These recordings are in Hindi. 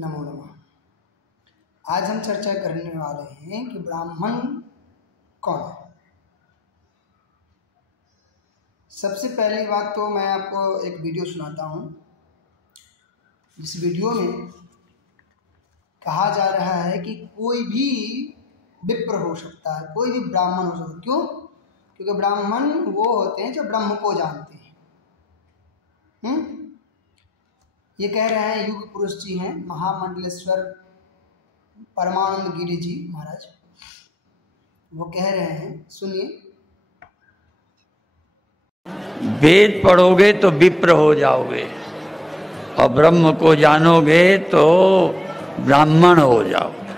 नमो नमः। आज हम चर्चा करने वाले हैं कि ब्राह्मण कौन है। सबसे पहली बात तो मैं आपको एक वीडियो सुनाता हूँ। इस वीडियो में कहा जा रहा है कि कोई भी विप्र हो सकता है, कोई भी ब्राह्मण हो सकता है। क्यों? क्योंकि ब्राह्मण वो होते हैं जो ब्रह्म को जानते हैं। ये कह रहे हैं युग पुरुष जी हैं, महामंडलेश्वर परमानंद गिरी जी महाराज। वो कह रहे हैं, सुनिए। वेद पढ़ोगे तो विप्र हो जाओगे और ब्रह्म को जानोगे तो ब्राह्मण हो जाओगे।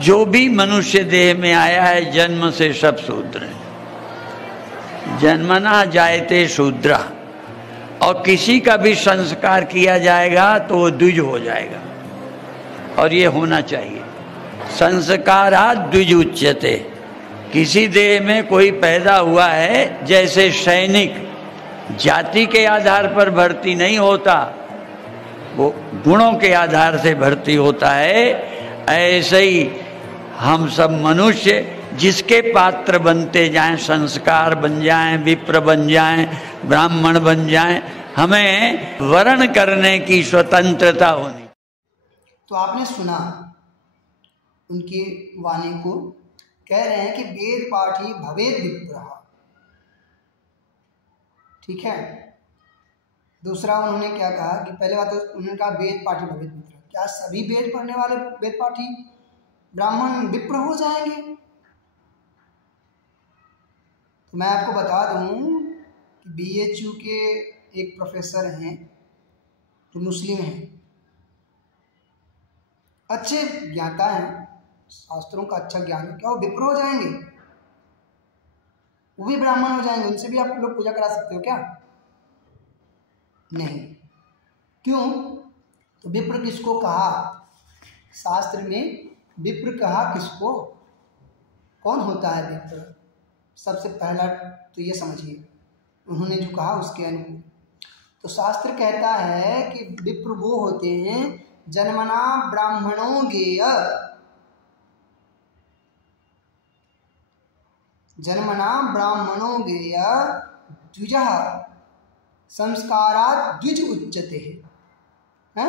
जो भी मनुष्य देह में आया है जन्म से सब शूद्र है। जन्मना जायते शूद्रा। और किसी का भी संस्कार किया जाएगा तो वो द्विज हो जाएगा, और ये होना चाहिए। संस्कारात् द्विज उच्यते। किसी देह में कोई पैदा हुआ है, जैसे सैनिक जाति के आधार पर भर्ती नहीं होता, वो गुणों के आधार से भर्ती होता है, ऐसे ही हम सब मनुष्य जिसके पात्र बनते जाएं, संस्कार बन जाएं, विप्र बन जाएं, ब्राह्मण बन जाएं, हमें वर्ण करने की स्वतंत्रता होनी। तो आपने सुना उनकी वाणी को। कह रहे हैं कि वेद पाठी भवेद विप्रः। ठीक है। दूसरा उन्होंने क्या कहा कि पहले बात तो उन्होंने कहा वेद पाठी भवेद विप्रः। क्या सभी वेद पढ़ने वाले वेद पाठी ब्राह्मण विप्र हो जाएंगे? तो मैं आपको बता दूं कि BHU के एक प्रोफेसर हैं जो मुस्लिम हैं, अच्छे ज्ञाता हैं, शास्त्रों का अच्छा ज्ञान है। क्या वो विप्र हो जाएंगे? वो भी ब्राह्मण हो जाएंगे? उनसे भी आप लोग पूजा करा सकते हो क्या? नहीं। क्यों? तो विप्र किसको कहा शास्त्र में? विप्र कहा किसको? कौन होता है विप्र? सबसे पहला तो ये समझिए, उन्होंने जो कहा उसके अनुकूल। तो शास्त्र कहता है कि विप्र वो होते हैं जन्मना ब्राह्मणों गेय। जन्मना ब्राह्मणों गेय द्विजः संस्कारात् द्विज उच्यते है।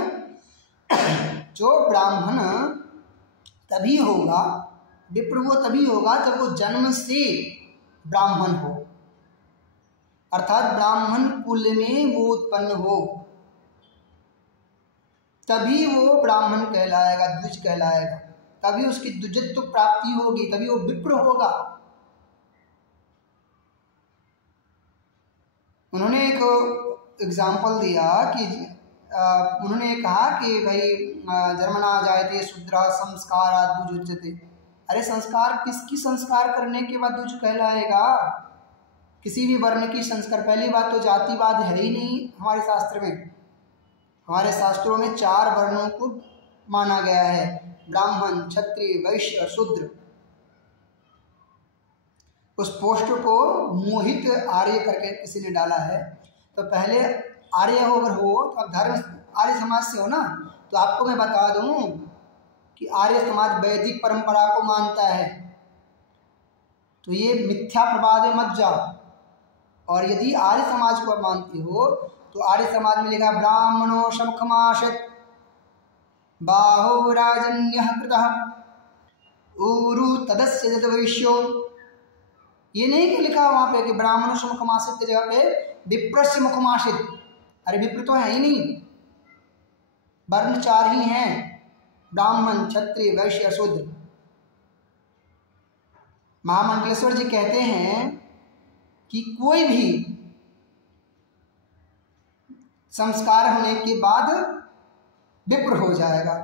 जो ब्राह्मण तभी होगा, विप्र वो तभी होगा जब वो जन्म से ब्राह्मण हो, अर्थात ब्राह्मण कुल में वो उत्पन्न हो, तभी वो ब्राह्मण कहलाएगा, द्विज कहलाएगा। तभी उसकी द्विजत्व प्राप्ति होगी, तभी वो विप्र होगा। उन्होंने एक एग्जाम्पल दिया कि उन्होंने कहा कि भाई जन्मना जायते शूद्रा संस्कारात् द्विज उच्यते। अरे संस्कार किसकी संस्कार करने के बाद द्विज कहलाएगा? किसी भी वर्ण की संस्कार। पहली बात तो जातिवाद है ही नहीं हमारे शास्त्र में। हमारे शास्त्रों में 4 वर्णों को माना गया है, ब्राह्मण, क्षत्रिय, वैश्य और शूद्र। उस पोस्ट को मोहित आर्य करके किसी ने डाला है। तो पहले आर्य अगर हो तो आप धर्म आर्य समाज से हो ना। तो आपको मैं बता दूं कि आर्य समाज वैदिक परंपरा को मानता है, तो ये मिथ्या प्रवाद में मत जाओ। और यदि आर्य समाज को मानती हो तो आर्य समाज में लिखा ब्राह्मणो शमुखमाशत बाहो राजन्यः कृतः ऊरु तदस्य जदवैश्यो। ये नहीं कि लिखा वहां पे कि ब्राह्मणो शमुखमाशित की जगह पे विप्रस्य मुखमाशित। अरे विप्र तो है ही नहीं, वर्ण 4 ही हैं, ब्राह्मण, क्षत्रिय, वैश्य, शूद्र। महामंडलेश्वर जी कहते हैं कि कोई भी संस्कार होने के बाद विप्र हो जाएगा।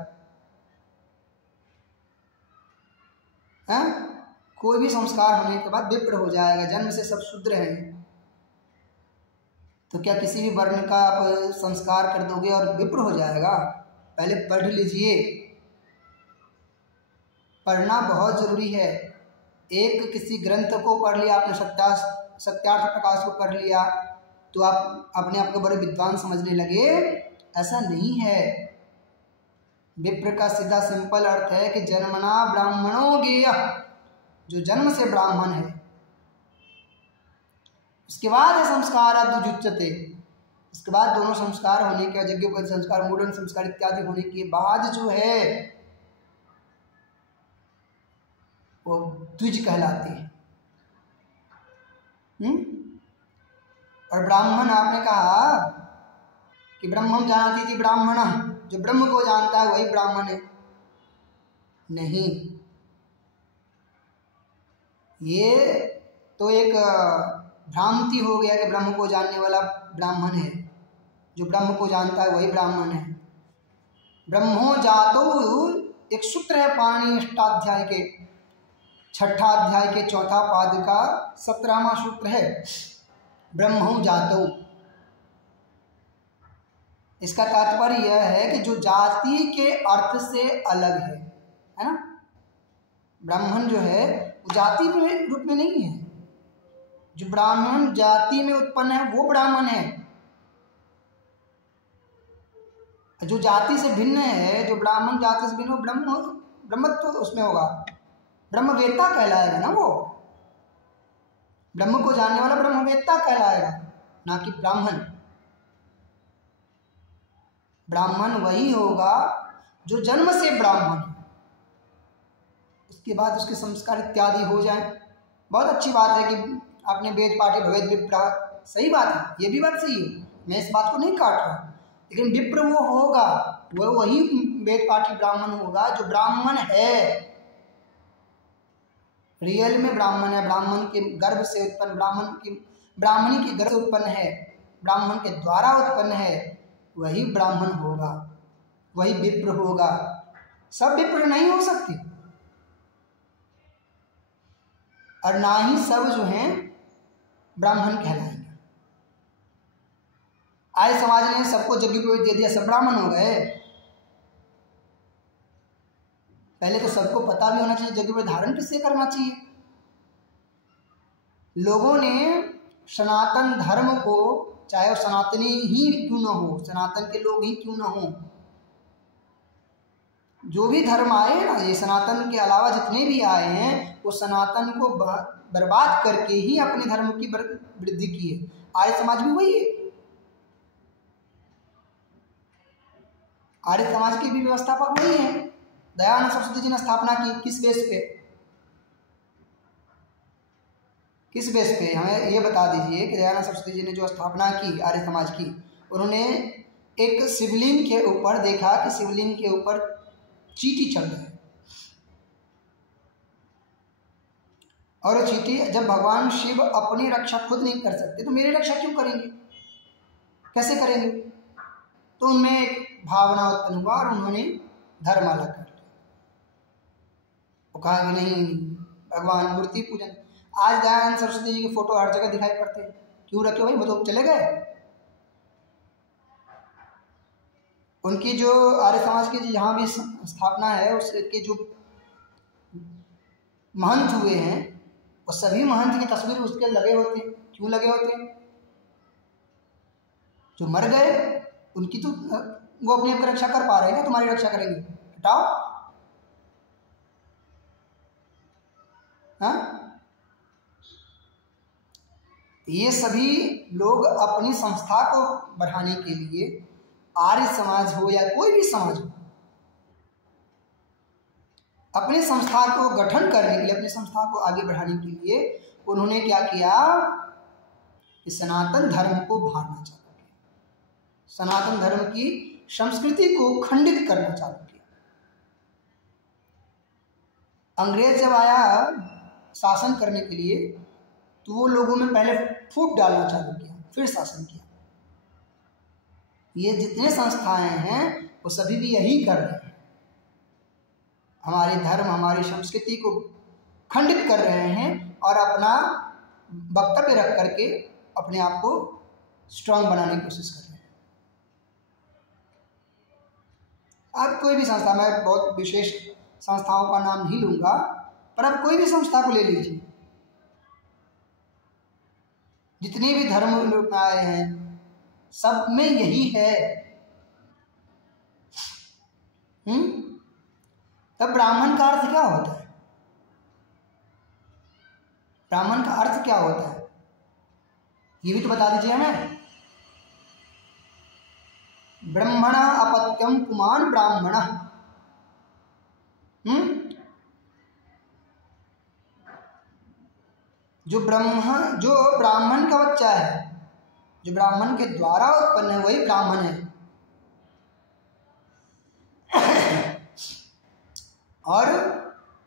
कोई भी संस्कार होने के बाद विप्र हो जाएगा। जन्म से सब शूद्र हैं। तो क्या किसी भी वर्ण का आप संस्कार कर दोगे और विप्र हो जाएगा? पहले पढ़ लीजिए। पढ़ना बहुत जरूरी है। एक किसी ग्रंथ को पढ़ लिया आपने, सत्यार्थ प्रकाश को पढ़ लिया, तो आप अपने आप को बड़े विद्वान समझने लगे ऐसा नहीं है। विप्र का सीधा सिंपल अर्थ है कि जन्मना ब्राह्मणो गेय, जो जन्म से ब्राह्मण है। उसके बाद है संस्कार द्विजुच्यते, इसके बाद दोनों संस्कार होने के, यज्ञोपवीत संस्कार, मूढ़न संस्कार इत्यादि होने के बाद जो है वो द्विज कहलाते हैं। और ब्राह्मण, आपने कहा कि ब्रह्मम जानती थी ब्राह्मण, जो ब्रह्म को जानता है वही ब्राह्मण है। नहीं, ये तो एक भ्रांति हो गया कि ब्रह्म को जानने वाला ब्राह्मण है। जो ब्रह्म को जानता है वही ब्राह्मण है। ब्रह्मो जातो एक सूत्र है पाणिनि अष्टाध्याय के 6ठा अध्याय के 4था पाद का 17वां सूत्र है, ब्रह्मो जातो। इसका तात्पर्य यह है कि जो जाति के अर्थ से अलग है ना। ब्राह्मण जो है वो जाति में रूप में नहीं है। जो ब्राह्मण जाति में उत्पन्न है वो ब्राह्मण है। जो जाति से भिन्न है, जो ब्राह्मण जाति से भिन्न हो, ब्रह्मत्व तो उसमें होगा, ब्रह्मवेत्ता कहलाएगा ना। वो ब्रह्म को जानने वाला ब्रह्मवेत्ता कहलाएगा, ना कि ब्राह्मण। ब्राह्मण वही होगा जो जन्म से ब्राह्मण है, उसके बाद उसके संस्कार इत्यादि हो जाए। बहुत अच्छी बात है कि आपने वेद पाठी भवेद विप्र, सही बात है, ये भी बात सही है, मैं इस बात को नहीं काट रहा। लेकिन विप्र वो होगा, वो वही वेद पाठी ब्राह्मण होगा जो ब्राह्मण है, रियल में ब्राह्मण है, ब्राह्मण के गर्भ से उत्पन्न, ब्राह्मणी के गर्भ से उत्पन्न है, ब्राह्मण के द्वारा उत्पन्न है, वही ब्राह्मण होगा, वही विप्र होगा। सब विप्र नहीं हो सकते, और ना ही सब जो हैं ब्राह्मण कहलाएंगे। आर्य समाज ने सबको यज्ञोपवीत दे दिया, सब ब्राह्मण हो गए। पहले तो सबको पता भी होना चाहिए यज्ञोपवीत धारण किससे करना चाहिए। लोगों ने सनातन धर्म को, चाहे वो सनातनी ही क्यों न हो, सनातन के लोग ही क्यों न हो, जो भी धर्म आए ना, ये सनातन के अलावा जितने भी आए हैं, वो सनातन को बर्बाद करके ही अपने धर्म की वृद्धि की है। आर्य समाज भी वही है। आर्य समाज की भी व्यवस्थापक वही है। दयानंद सरस्वती जी ने स्थापना की, किस बेस पे, किस बेस पे, हमें ये बता दीजिए कि दयानंद सरस्वती जी ने जो स्थापना की आर्य समाज की, उन्होंने एक शिवलिंग के ऊपर देखा कि शिवलिंग के ऊपर चींटी चल रही है, और वो चींटी, जब भगवान शिव अपनी रक्षा खुद नहीं कर सकते तो मेरी रक्षा क्यों करेंगे, कैसे करेंगे। तो उनमें एक भावना उत्पन्न हुआ और उन्होंने धर्म अलग कर लिया। वो कहा कि नहीं, भगवान मूर्ति पूजन। आज दयानंद सरस्वती जी की फोटो हर जगह दिखाई पड़ते हैं, क्यों रखे भाई, वो तो चले गए। उनकी जो आर्य समाज की जहाँ भी स्थापना है, उसके जो महंत हुए हैं, वो सभी महंत की तस्वीर उसके लगे होते हैं। क्यों लगे होते हैं, जो मर गए उनकी तो वो अपनी आपकी रक्षा कर पा रहे हैं, क्या तुम्हारी रक्षा करेंगे, हटाओ। हाँ, ये सभी लोग अपनी संस्था को बढ़ाने के लिए, आर्य समाज हो या कोई भी समाज हो, अपनी संस्था को गठन करने के लिए, अपनी संस्था को आगे बढ़ाने के लिए उन्होंने क्या किया कि सनातन धर्म को भागना चालू किया, सनातन धर्म की संस्कृति को खंडित करना चालू किया। अंग्रेज जब आया शासन करने के लिए, तो वो लोगों में पहले फूट डालना चालू किया, फिर शासन किया। ये जितने संस्थाएं हैं वो सभी भी यही कर रहे हैं, हमारे धर्म, हमारी संस्कृति को खंडित कर रहे हैं और अपना वक्तव्य रख करके अपने आप को स्ट्रांग बनाने की कोशिश कर रहे हैं। अब कोई भी संस्था, मैं बहुत विशेष संस्थाओं का नाम नहीं लूंगा, पर अब कोई भी संस्था को ले लीजिए, जितने भी धर्म लोग आए हैं, सब में यही है तब ब्राह्मण का अर्थ क्या होता है? ब्राह्मण का अर्थ क्या होता है ये भी तो बता दीजिए हमें। ब्रह्मण अपत्यम पुमान ब्राह्मण। जो ब्राह्मण का बच्चा है, जो ब्राह्मण के द्वारा उत्पन्न है, वही ब्राह्मण है। और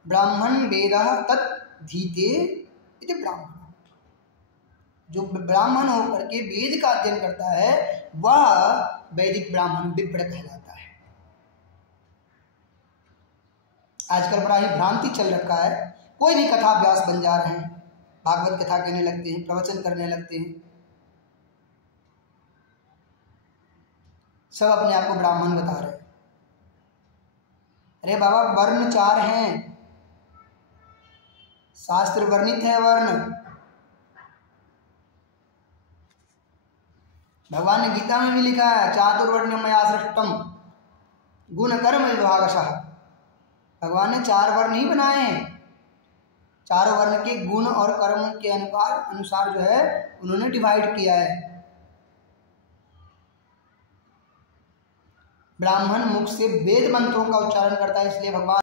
ब्राह्मण वेदः तद्धीते इति ब्राह्मण। जो ब्राह्मण होकर के वेद का अध्ययन करता है वह वैदिक ब्राह्मण विप्र कहलाता है। आजकल बड़ा ही भ्रांति चल रखा है। कोई भी कथा व्यास बन जा रहे हैं, भागवत कथा कहने लगते हैं, प्रवचन करने लगते हैं, सब अपने आप को ब्राह्मण बता रहे हैं। अरे बाबा, वर्ण 4 हैं, शास्त्र वर्णित है वर्ण। भगवान ने गीता में भी लिखा है चातुर्वर्ण्यम मया सृष्टम गुण कर्म विभागशः। भगवान ने 4 वर्ण ही बनाए हैं, चारों वर्ण के गुण और कर्म के अनुसार जो है उन्होंने डिवाइड किया है। ब्राह्मण मुख से वेद मंत्रों का उच्चारण करता है, इसलिए भगवान